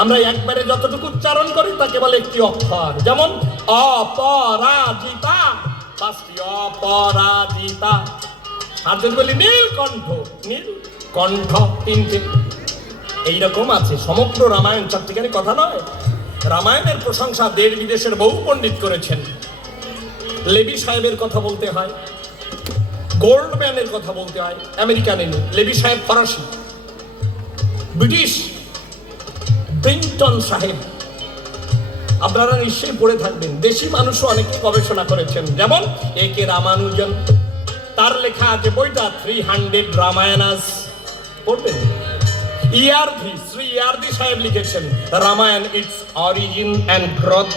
আমরা একবারে যতটুকু উচ্চারণ করি তাকে বলে একটি অক্ষর, যেমন অপরাজিতা, পাঁচটি অপরাজিতা। আর যদি বলি নীলকণ্ঠ, নীলকণ্ঠ তিনটে। এইরকম আছে। সমগ্র রামায়ণ চারটিখানি কথা নয়। রামায়ণের প্রশংসা দেশ বিদেশের বহু পণ্ডিত করেছেন। লেবি সাহেবের কথা বলতে হয়, গোল্ডম্যানের কথা বলতে হয়, আমেরিকান এনে লেবি সাহেব ফরাসি, ব্রিটিশ ব্রিংটন সাহেব, আপনারা নিশ্চয়ই পড়ে থাকবেন। দেশি মানুষও অনেকে গবেষণা করেছেন, যেমন এ কে রামানুজন, তার লেখা আছে বইটা 300 রামায়ণাস, পড়বেন। ইয়ার্দি, শ্রী ইয়ার্দি সাহেব লিখেছেন Ramayana it's origin and growth,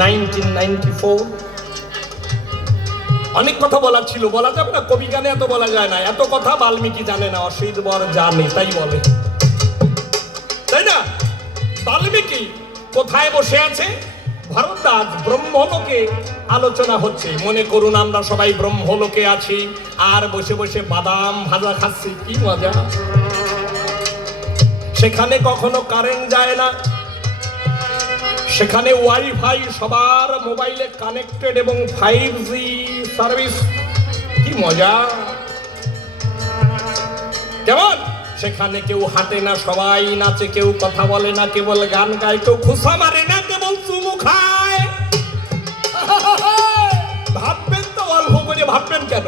1994। অনেক কথা বলার ছিল, বলা যাবে না, কবি গানে এত বলা যায় না। এত কথা বাল্মীকি জানে না, অসিত বর জানে, তাই বলে, তাই না? বাল্মীকি কোথায় বসে আছে? ভরদ্বাজ ব্রহ্মলোকে আলোচনা হচ্ছে। মনে করুন আমরা সবাই ব্রহ্মলোকে আছি আর বসে বসে বাদাম ভাজা খাচ্ছি, কি মজা। সেখানে কখনো কারেন্ট যায় না, সেখানে ওয়াইফাই সবার মোবাইলে কানেক্টেড এবং 5G সার্ভিস, কি মজা। কেমন? সেখানে কেউ হাঁটে না, সবাই নাচে, কেউ কথা বলে না, কেবল গান গায়, কেউ খুশা মারে না, কেবল চুমু খায়। ভাববেন তো, অল্প করে ভাববেন কেন?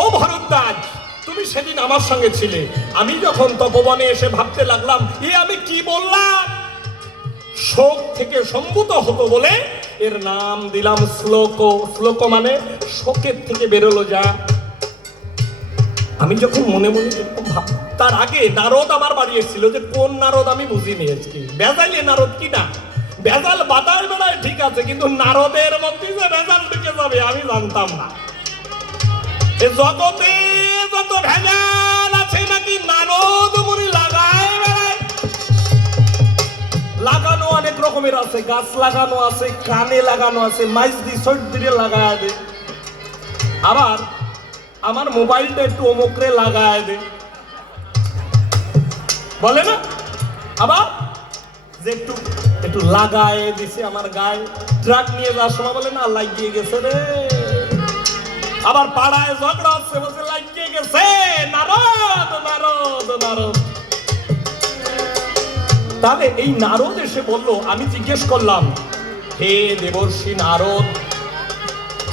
ও ভরদ্বাজ, তুমি সেদিন আমার সঙ্গে ছিলে। আমি যখন তপবনে এসে ভাবতে লাগলাম, আমি কি বললাম? শোক থেকে সম্ভূত হতো বলে এর নাম দিলাম শ্লোক। শ্লোক মানে শোকের থেকে বেরোলো যা। আমি যখন মনে মনে ভাব, তার আগে নারদ আমার বাড়ি এসেছিল, যে কোন নারদ আমি বুঝিনি। আজকে বেজাইলে নারদ কি না, বেজাল বাতাস বেলায় ঠিক আছে, কিন্তু নারদের মধ্যে যে বেজাল ঢুকে যাবে আমি জানতাম না। এ জগতে যত ভেজাল আছে নাকি নারদ মুনি লাগায় বেড়ায়। লাগানো অনেক রকমের আছে, গাছ লাগানো আছে, কানে লাগানো আছে, মাইজ দি শর্ট দিয়ে লাগায় দে। আবার আমার মোবাইলটা একটু অমুকরে লাগায় দে, বলে না? আবার যে একটু একটু লাগায় দিছে আমার গায়ে। ট্রাক নিয়ে যাওয়ার সময় বলে না, লাগিয়ে গেছে রে। আবার পাড়ায় ঝগড়া হচ্ছে, বলছে লাগিয়ে গেছে, নারদ নারদ নারদ। তাহলে এই নারদ এসে বলল, আমি জিজ্ঞেস করলাম, হে দেবর্ষি নারদ,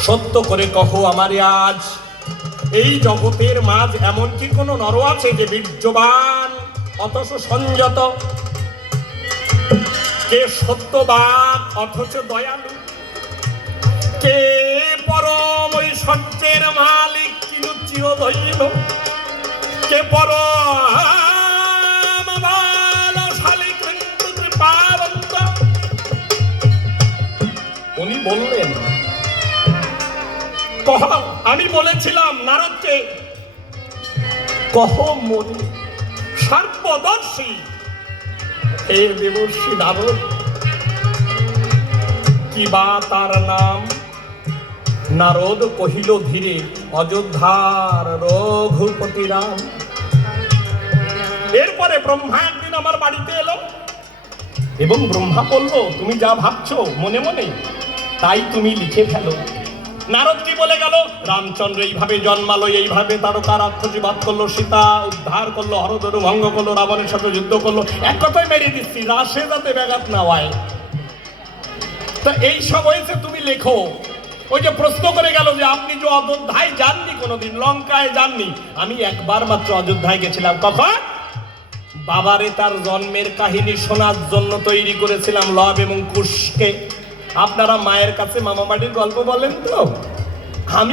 সত্য করে কহো আমারে আজ, এই জগতের মাঝ এমন কি কোন নর আছে যে বীর্যবান অথচ সংযত, কে সত্যবাদ অথচ দয়ালু, কে পরম ঐশ্বর্যের মালিক কিন্তু চিরদৈব, কে পরম বলশালী কিন্তু কৃপাবন্ত। উনি বললেন, কহ। আমি বলেছিলাম নারদকে, কহ মনি সর্বদর্শী হে দেবর্ষি নারদ, কি বা তার নাম? নারদ কহিল ধীরে, অযোধ্যার রঘুপতি রাম। এরপরে ব্রহ্মা একদিন আমার বাড়িতে এলো এবং ব্রহ্মা বলল, তুমি যা ভাবছো মনে মনে তাই তুমি লিখে ফেলো। নারদ কি বলে গেল? রামচন্দ্র এইভাবে জন্মালো, এইভাবে তারকা রাক্ষসী বাদ করলো, সীতা উদ্ধার করলো, হরধনু ভঙ্গ করলো, রাবণের সাথে যুদ্ধ করলো। এক কথায় মেরে দিচ্ছি, রাসে যাতে ব্যাঘাত না হয়। তা এই সব হয়েছে, তুমি লেখো। ওই যে প্রশ্ন করে গেল যে আপনি যে অযোধ্যায় যাননি, কোনোদিন লঙ্কায় যাননি। আমি একবার মাত্র অযোধ্যায় গেছিলাম। কখন? বাবারে তার জন্মের কাহিনী শোনার জন্য তৈরি করেছিলাম লব এবং কুশকে। আপনারা মায়ের কাছে মামা বাড়ির গল্প বলেন তো, আমি